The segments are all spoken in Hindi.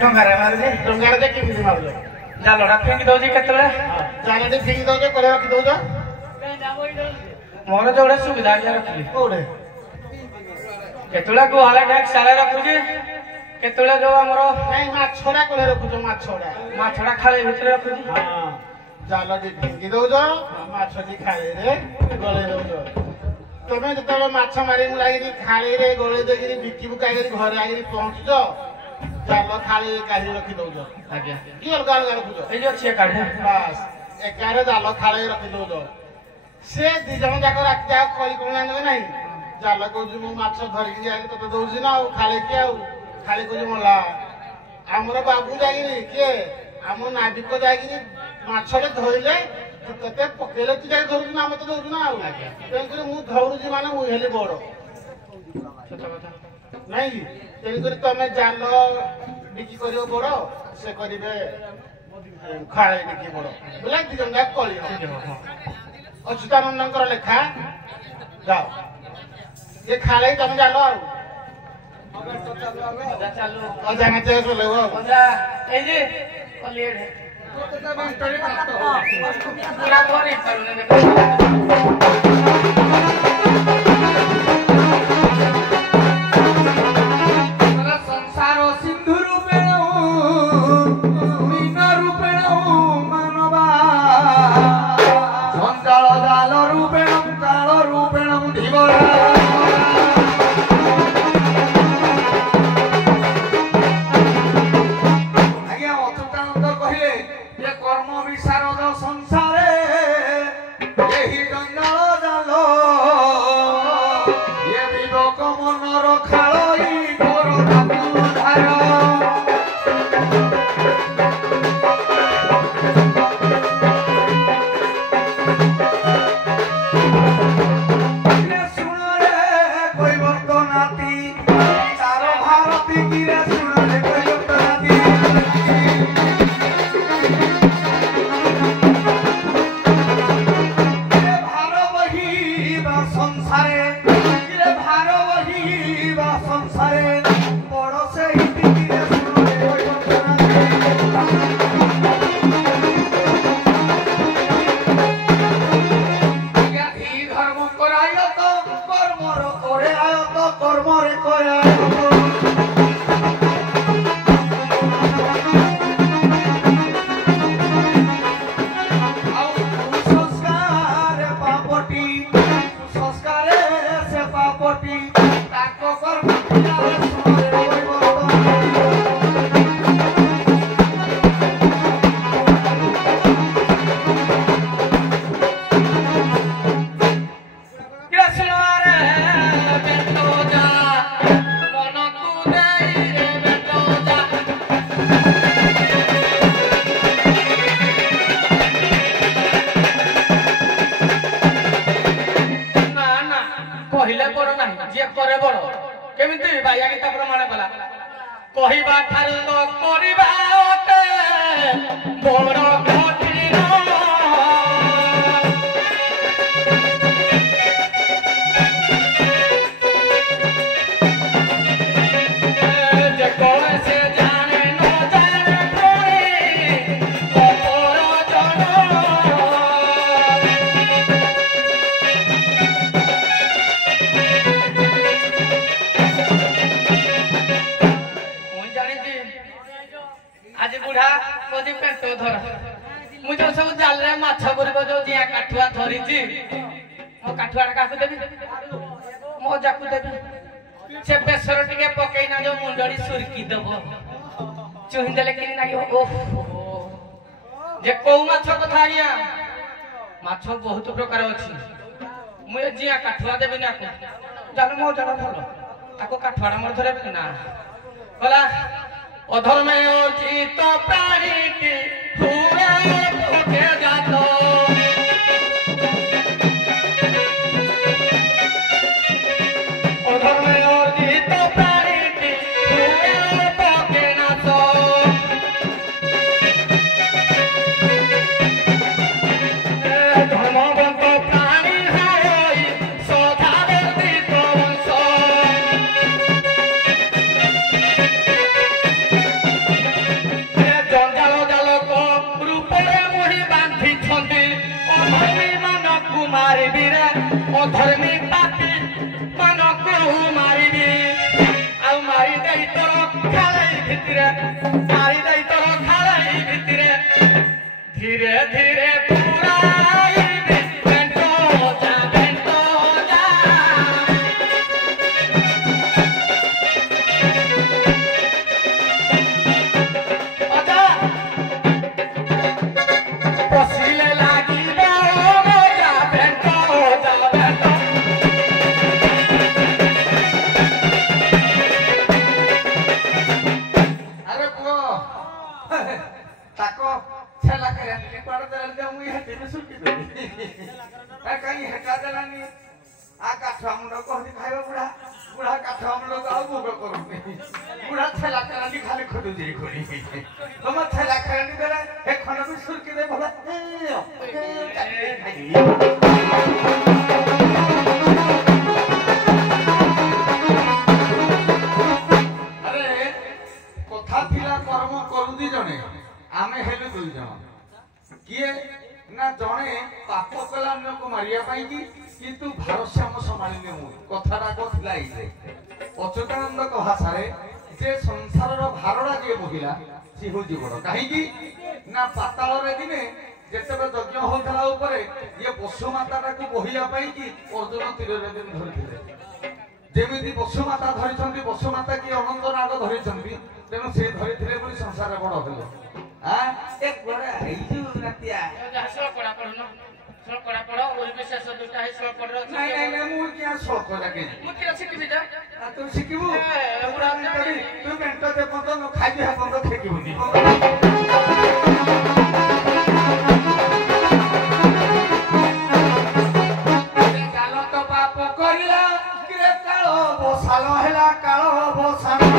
ଟଙ୍କାରେ ମାରୁଛି ଟଙ୍କାରେ ଯେ କେମିତି ମାରୁଛ ଜାଲଟା ଫିଙ୍ଗି ଦଉଛି କେତେବେଳେ ଜାଲଟି ଫିଙ୍ଗି ଦଉଛ କୋଡେ ରଖି ଦଉଛ ମୋର ଯୋଉଟା ସୁବିଧା ଆଜ୍ଞା ରଖିଲି କୋଉଠେ କେତେବେଳେ ଗୁହାଳ ଢାକଶାଳେ ରଖୁଛି କେତେବେଳେ ଯୋଉ ଆମର ନାଇଁ ମାଛଟା କୋଡେ ରଖୁଛ ମାଛଟା ଖାଳି ଭିତରେ ରଖୁଛି ଜାଲଟି ଫିଙ୍ଗି ଦଉଛ ମାଛଟି ଖାଳିରେ ଗଳେଇ ଦଉଛ ତମେ ଯେତେବେଳେ ମାଛ ମାରିକି ଲାଗିକି ଖାଳିରେ ଗଳେଇ ଦେଇକିରି ବିକି ବୁକାଇକିରି ଘରେ ଆଗିରି ପହଞ୍ଚୁଛ ଜାଲ ଖାଳି କାଢି ରଖି ଦଉଛ ଆଜ୍ଞା କି ଅଲଗା ଅଲଗା ରଖୁଛ ଏଇ ଯୋଉ ଅଛି କାଢେ ବାସ୍ ଏକାରେ ଜାଲ ଖାଳି ରଖି ଦଉଛ ସେ ଦି ଜଣ ଯାକ ରାତି ଆଉ କଳି କଣ ଜାଣିବେ ନାହିଁ ଜାଲ କହୁଛି ମୁଁ ମାଛ ଧରିକି ଯାଇକି ତତେ ଦଉଛି ନା ଆଉ ଖାଳି କହୁଛି ମଲା ଆମର ବାବୁ ଯାଇକିରି କିଏ ଆମ ନାବିକ ଯାଇକିରି ମାଛଟେ ଧରିଲେ ତତେ ପକେଇଲେ ତୁ ଯାଇକି ଧରୁଛୁ ନା ମତେ ଦଉଛୁ ନା ଆଉ ତେଣୁକରି ମୁଁ ଧରୁଛି ମାନେ ମୁଁ ହେଲି ବଡ ନାଇଁ କି ତେଣୁକରି ତମେ ଜାଲ ବିକି କରିବ ବଡ ସେ କରିବେ ଖାଳେ ବିକି ବଡ ବୋଲେ ଦି ଜଣ ଯାକ କଳି ଅଚ୍ୟୁତାନନ୍ଦଙ୍କର ଲେଖା ଯାଅ ଏ ଖାଳେ ତମେ ଜାଲ ଆଉ ଅଜାଣା ଚଲେଇବ ଏଇ ଯେ ସଂସାର ସିନ୍ଧୁ ରୂପେଣ ମୀନ ରୂପେଣ ମାନବା ଜଞ୍ଜାଳ ଜାଲ ରୂପେଣ କାଳ ରୂପେଣ ଧୀବରା बहुत प्रकार अच्छी मुझे जी काठुआ देवी ना जान मो जान भल ताको काठुआड़ा मोर धरे ना गला अधर्मे अर्जित प्राणी पूरा भोगे जात अधर्मे अर्जित प्राणी पूरा भोगे नाथ धर्मवंत प्राणी हाय सदा वर्धित वंश ମାରିବି ରେ ଅଧର୍ମୀ ପାପି ମାନଙ୍କୁ ମାରିବି ଆଉ ମାରି ଦେଇ ତୋର ଖାଳେଇ ଭିତରେ ମାରି ଦେଇ ତୋର ଖାଳେଇ ଭିତରେ ଧୀରେ ଧୀରେ ପୁରାଇବି ବେଣ୍ଟ ଯା ବେଣ୍ଟ ଯା ଅଜା ପଶିଲେ ଲାଗିବ ଯା ବେଣ୍ଟ ଯା ବେଣ୍ଟ अरे पुओ ताको छला करे नि कोड देल दे मुई हटे में सुकी दे ए कहीं हटा देलानी आ काठा मुंडो कहनी खाइबा बुढ़ा बुढ़ा काठा मुंडो आउ मुगो करूनी बुढ़ा छला करे खाली खडु जे खोली हम छला करे नि देला ए खण भी सुकी दे भला अरे कथा थिला कर्म करूदी जने आमे हेलु दुई जण किए ना जने पाप कला अन्य को मारिया पाई की किंतु भारसाम संभाळिने मु कथाटा को थिला इसे अच्युतानंद को भाषारे जे संसार रो भारडा जे बोहिला सी हो जीवन काहे की ना पाताल रे दिने जेतेबे यज्ञ होतला ऊपरे ये पशु माताटा को बोहिला पाई की अर्जुन तीर रे दिन धरथिले जेमिति पशु माता धरिछंती पशु माता की अनंत नाग धरिछंती तेनु से धरिथिले बोली संसार बड़ होलो आ एक बड़ा आइजु रातिया सळ पडा पडनो सळ पडा पडो ओइ विशेष दुटा है सळ पडरो नहीं नहीं नहीं मु क्या शौक लागे मु के सिकिबि जा आ तू सिकिबु बुढ़ा तू बेंटो दे पंतो न खाइबि हा पंतो फेकिबुनी कालो तो पाप करिला किरे कालो बोसालो हेला कालो बोसालो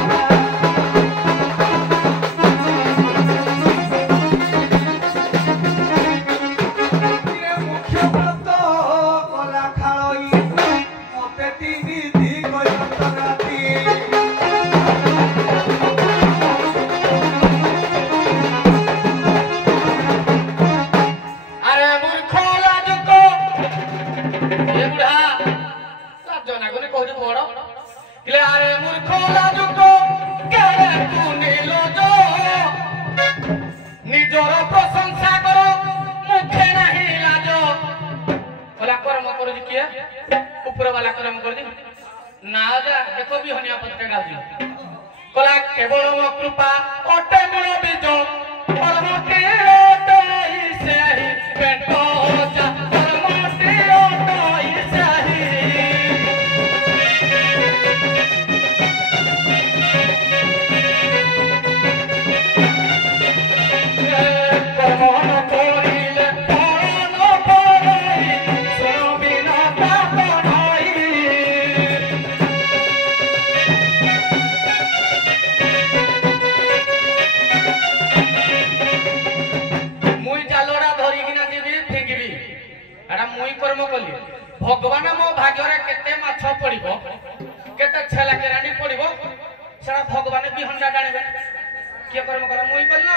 ନିଜର ପ୍ରଶଂସା କର ମୁଖେ ନାହିଁ ଲାଜ ଭଲା କର୍ମ କରୁଛି କିଏ ଉପର ବାଲା କର୍ମ କରୁଛି ନା ଯା ଦେଖ ବି ହନିଆ ପତ୍ରେ ଗାଉଛି କଲା କେବଳ ମୋ କୃପା ଅଟେ ମୂଳ ବୀଜ କର୍ମଟି ଅଟଇ ସେହି ପେଟ ଯା କର୍ମଟି ଅଟଇ ସେହି କର୍ମ କରିଲେ ଫଳ ପରଇ ଶୁଣ ବିନା ପାପ ନାହିଁ मुई जालड़ा धरिकिना जीवी फिंगिबी एटा मुई कर्म कली भगवान मो भाग्य रे केते माछ पड़िबो केते छेला केरानी पड़िबो सेटा भगवान भी हंडा डाणिबे के कर्म करा मुई कल्ला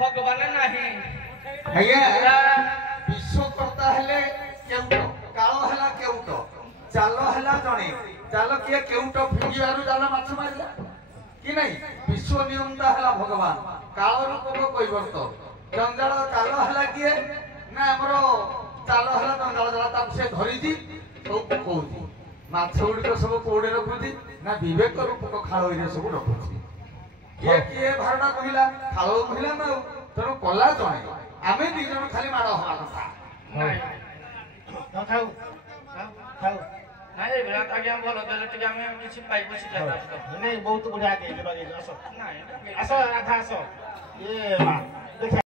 भगवान नाही भैया विश्व करता हेले केउटो कालो हेला केउटो चालो हेला जणे चालो किए केउटो फिंगिबारु जालो माछ मारिला कि नहीं विश्व नियंता हेला भगवान कालो रूप को कइबर्त जंजाल चालो हेला किए ना हमरो चालो हेला जंजाल जला ता से धरिजी तो कहूजी माछ उडी सब कोडे रखुजी ना विवेक रूप को खालो रे सब रखुजी किए भारडा कहिला खालो कहिला ना तनो कला जणे आमे दी जण खाली माड हवा कथा नाही खाऊ खाऊ नाही बेला आगे हम भलो देले टिके हम किछि पाइबो सिखा नहीं बहुत बढ़िया आगे आसो नाही आसो राधा आसो ये मां